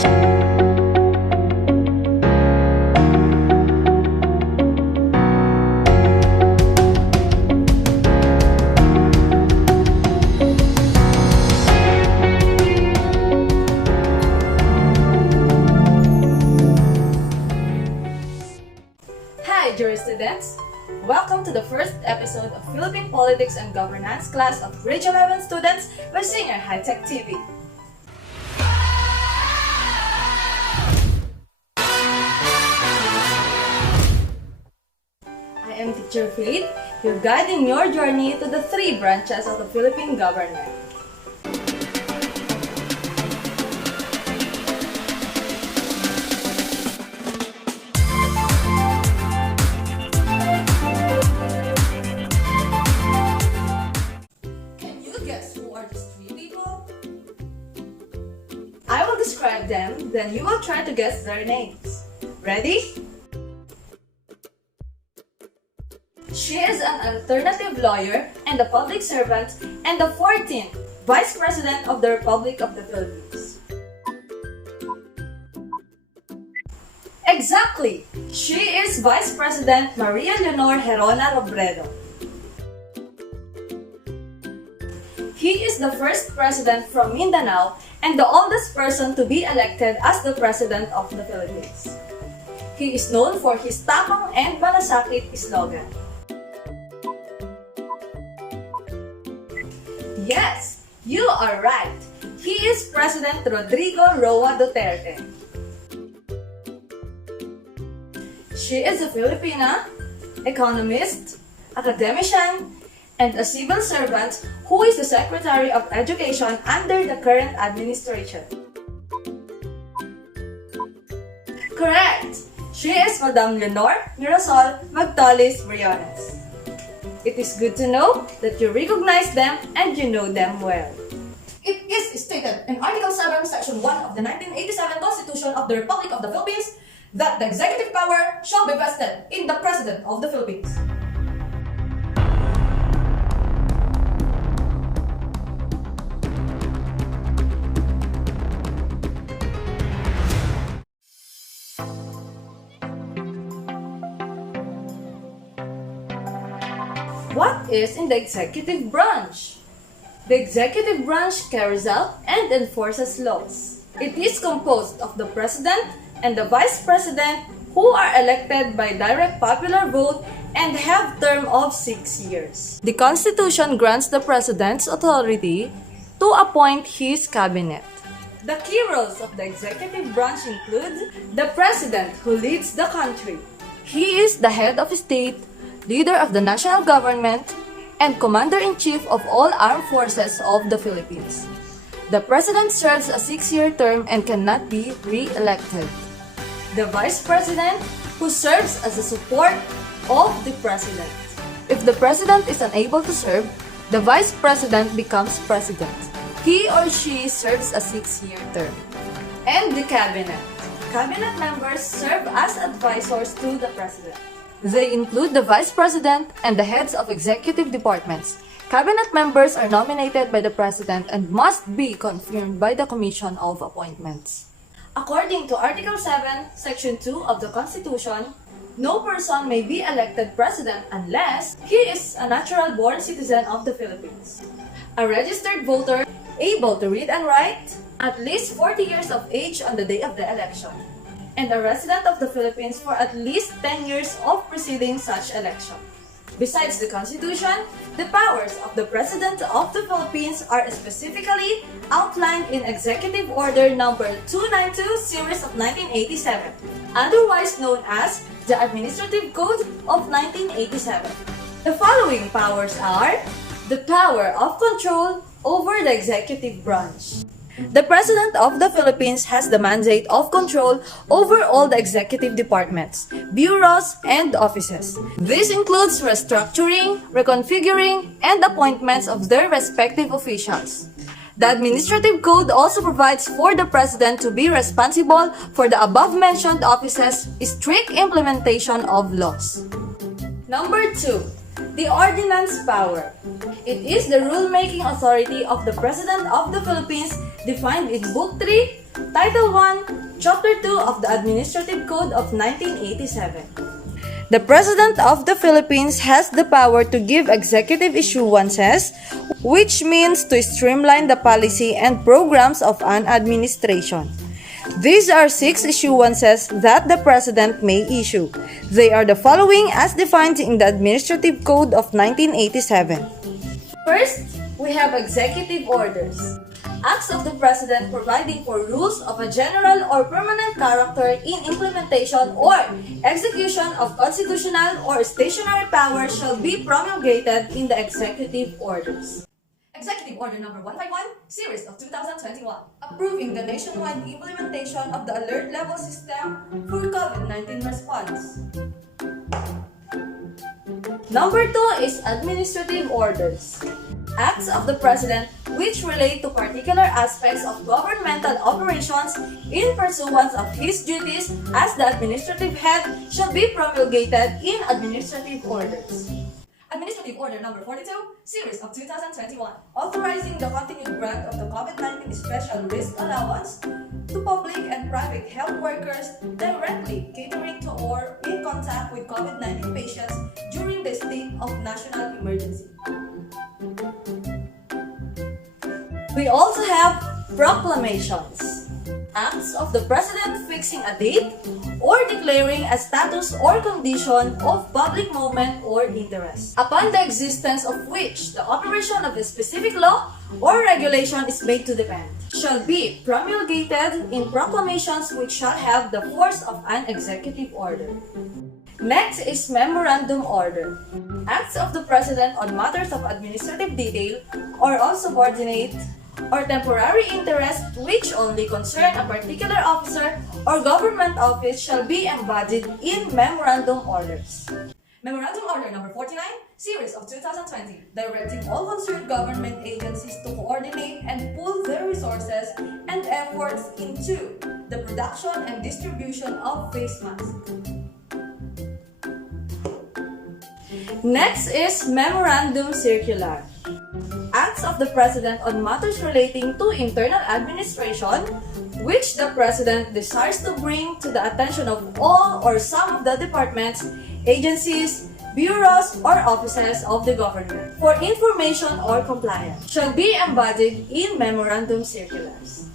Hi, dear students! Welcome to the first episode of Philippine Politics and Governance class of Grade 11 students by Senior High Tech TV. I am Teacher Faith, your guide in your journey to the three branches of the Philippine government. I will describe them, then you will try to guess their names. Ready? She is an alternative lawyer and a public servant and the 14th Vice President of the Republic of the Philippines. Exactly! She is Vice President Maria Leonor Herona Robredo. He is the first president from Mindanao and the oldest person to be elected as the President of the Philippines. He is known for his tapang and malasakit slogan. Yes, you are right. He is President Rodrigo Roa Duterte. She is a Filipina, economist, academician, and a civil servant who is the Secretary of Education under the current administration. Correct! She is Madam Leonor Mirasol Magtolis Briones. It is good to know that you recognize them and you know them well. It is stated in Article 7, Section 1 of the 1987 Constitution of the Republic of the Philippines that the executive power shall be vested in the President of the Philippines. What is in the executive branch? The executive branch carries out and enforces laws. It is composed of the President and the Vice President who are elected by direct popular vote and have term of 6 years. The Constitution grants the President's authority to appoint his cabinet. The key roles of the executive branch include the President who leads the country. He is the head of state, leader of the national government, and commander-in-chief of all armed forces of the Philippines. The President serves a 6-year term and cannot be re-elected. The Vice President, who serves as a support of the President. If the President is unable to serve, the Vice President becomes President. He or she serves a 6-year term. And the Cabinet. Cabinet members serve as advisors to the President. They include the Vice President and the heads of executive departments. Cabinet members are nominated by the President and must be confirmed by the Commission of Appointments. According to Article 7, Section 2 of the Constitution, no person may be elected President unless he is a natural-born citizen of the Philippines, a registered voter, able to read and write, at least 40 years of age on the day of the election, and a resident of the Philippines for at least 10 years of preceding such election. Besides the Constitution, the powers of the President of the Philippines are specifically outlined in Executive Order No. 292 Series of 1987, otherwise known as the Administrative Code of 1987. The following powers are the power of control over the executive branch. The President of the Philippines has the mandate of control over all the executive departments, bureaus, and offices. This includes restructuring, reconfiguring, and appointments of their respective officials. The Administrative Code also provides for the President to be responsible for the above-mentioned offices' strict implementation of laws. Number 2. The Ordinance Power. It is the rule-making authority of the President of the Philippines defined in Book 3, Title 1, Chapter 2 of the Administrative Code of 1987. The President of the Philippines has the power to give executive issuances, which means to streamline the policy and programs of an administration. These are 6 issuances that the President may issue. They are the following as defined in the Administrative Code of 1987. First, we have executive orders. Acts of the President providing for rules of a general or permanent character in implementation or execution of constitutional or stationary powers shall be promulgated in the executive orders. Executive Order Number 151, Series of 2021, approving the nationwide implementation of the Alert Level System for COVID-19 response. Number 2 is administrative orders. Acts of the President which relate to particular aspects of governmental operations in pursuance of his duties as the administrative head shall be promulgated in administrative orders. Administrative Order Number 42, Series of 2021, authorizing the continued grant of the COVID-19 Special Risk Allowance to public and private health workers directly catering to or in contact with COVID-19 patients during the state of national emergency. We also have proclamations. Acts of the President fixing a date or declaring a status or condition of public moment or interest, upon the existence of which the operation of a specific law or regulation is made to depend, shall be promulgated in proclamations which shall have the force of an executive order. Next is Memorandum Order. Acts of the President on matters of administrative detail or all subordinate or temporary interest which only concern a particular officer or government office shall be embodied in memorandum orders. Memorandum Order Number 49, Series of 2020, directing all concerned government agencies to coordinate and pool their resources and efforts into the production and distribution of face masks. Next is Memorandum Circular. Acts of the President on matters relating to internal administration, which the President desires to bring to the attention of all or some of the departments, agencies, bureaus, or offices of the government for information or compliance, shall be embodied in Memorandum Circulars.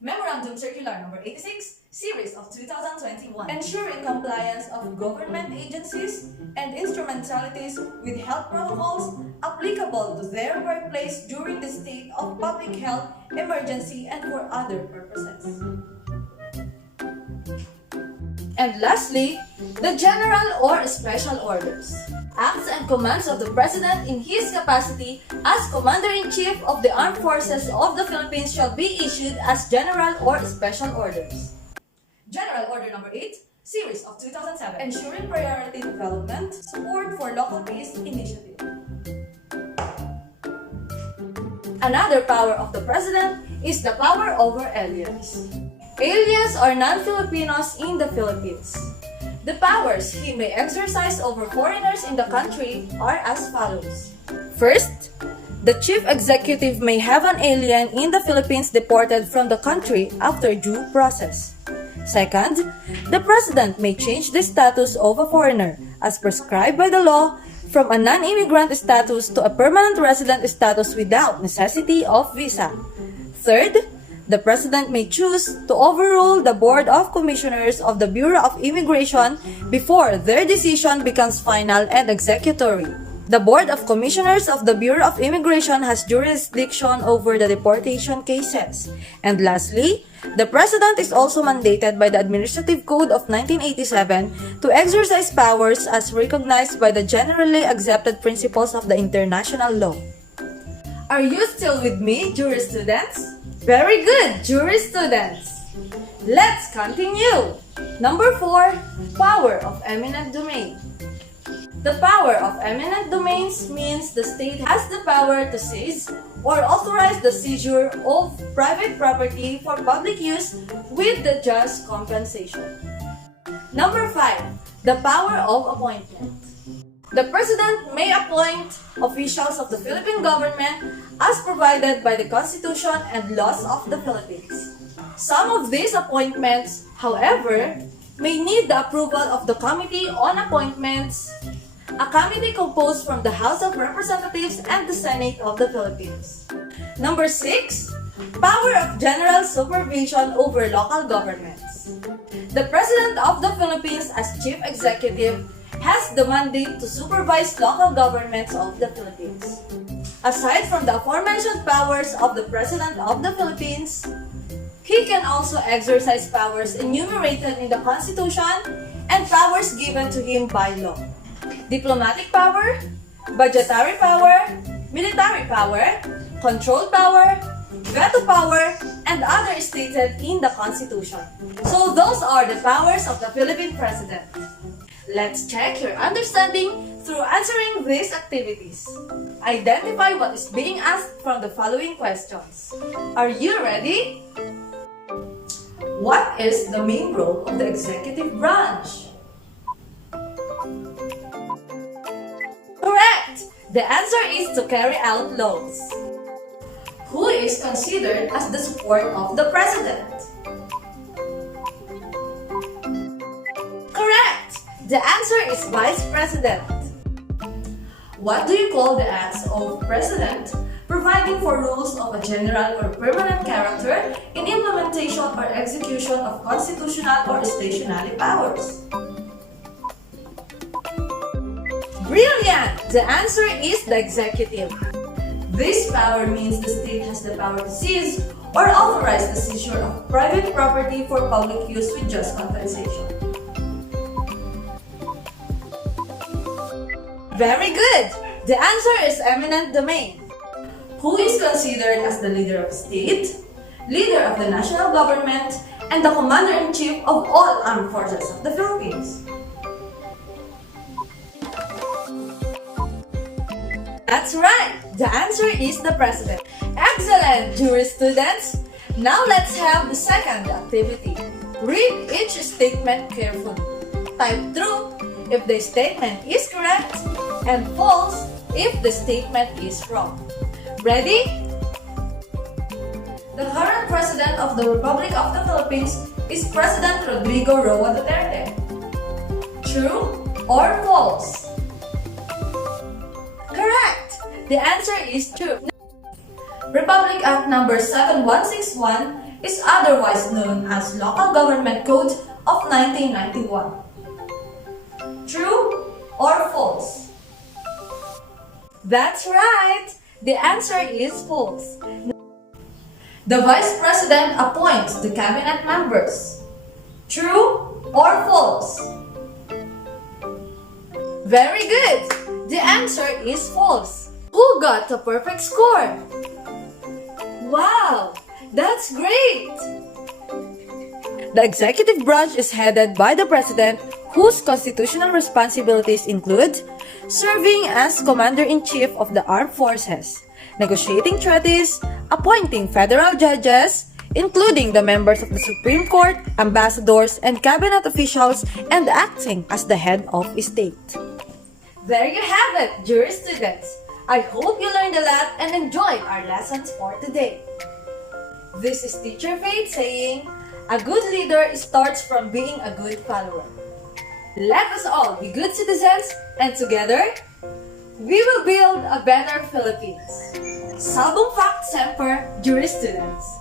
Memorandum Circular Number 86, Series of 2021, ensuring compliance of government agencies and instrumentalities with health protocols applicable to their workplace during the state of public health emergency and for other purposes. And lastly, the General or Special Orders. Acts and commands of the President in his capacity as Commander-in-Chief of the Armed Forces of the Philippines shall be issued as General or Special Orders. General Order Number 8, Series of 2007, ensuring priority development, support for local peace initiative. Another power of the President is the power over aliens. Aliens are non-Filipinos in the Philippines. The powers he may exercise over foreigners in the country are as follows. First, the Chief Executive may have an alien in the Philippines deported from the country after due process. Second, the President may change the status of a foreigner, as prescribed by the law, from a non-immigrant status to a permanent resident status without necessity of visa. Third, the President may choose to overrule the Board of Commissioners of the Bureau of Immigration before their decision becomes final and executory. The Board of Commissioners of the Bureau of Immigration has jurisdiction over the deportation cases. And lastly, the President is also mandated by the Administrative Code of 1987 to exercise powers as recognized by the generally accepted principles of the international law. Are you still with me, jury students? Very good, jury students! Let's continue! Number 4, Power of Eminent Domain. The power of eminent domains means the state has the power to seize or authorize the seizure of private property for public use with the just compensation. Number 5, the power of appointment. The President may appoint officials of the Philippine government as provided by the Constitution and laws of the Philippines. Some of these appointments, however, may need the approval of the Committee on Appointments, a committee composed from the House of Representatives and the Senate of the Philippines. Number 6. Power of General Supervision over Local Governments. The President of the Philippines as Chief Executive has the mandate to supervise local governments of the Philippines. Aside from the aforementioned powers of the President of the Philippines, he can also exercise powers enumerated in the Constitution and powers given to him by law. Diplomatic power, budgetary power, military power, control power, veto power, and others stated in the Constitution. So those are the powers of the Philippine President. Let's check your understanding through answering these activities. Identify what is being asked from the following questions. Are you ready? What is the main role of the executive branch? Correct! The answer is to carry out laws. Who is considered as the support of the President? Correct! The answer is Vice President. What do you call the acts of President providing for rules of a general or permanent character in implementation or execution of constitutional or stationary powers? Brilliant! The answer is the executive. This power means the state has the power to seize or authorize the seizure of private property for public use with just compensation. Very good! The answer is eminent domain. Who is considered as the leader of the state, leader of the national government, and the commander-in-chief of all armed forces of the Philippines? That's right! The answer is the President. Excellent, jury students! Now let's have the second activity. Read each statement carefully. Type true if the statement is correct and false if the statement is wrong. Ready? The current President of the Republic of the Philippines is President Rodrigo Roa Duterte. True or false? Correct! The answer is true. Republic Act No. 7161 is otherwise known as Local Government Code of 1991. True or false? That's right! The answer is false. The Vice President appoints the cabinet members. True or false? Very good! The answer is false. Who got the perfect score? Wow! That's great! The executive branch is headed by the President, whose constitutional responsibilities include serving as Commander-in-Chief of the Armed Forces, negotiating treaties, appointing federal judges, including the members of the Supreme Court, ambassadors, and cabinet officials, and acting as the head of state. There you have it, jury students. I hope you learned a lot and enjoyed our lessons for today. This is Teacher Faith saying, a good leader starts from being a good follower. Let us all be good citizens, and together, we will build a better Philippines. Sabong fact semper, jury students.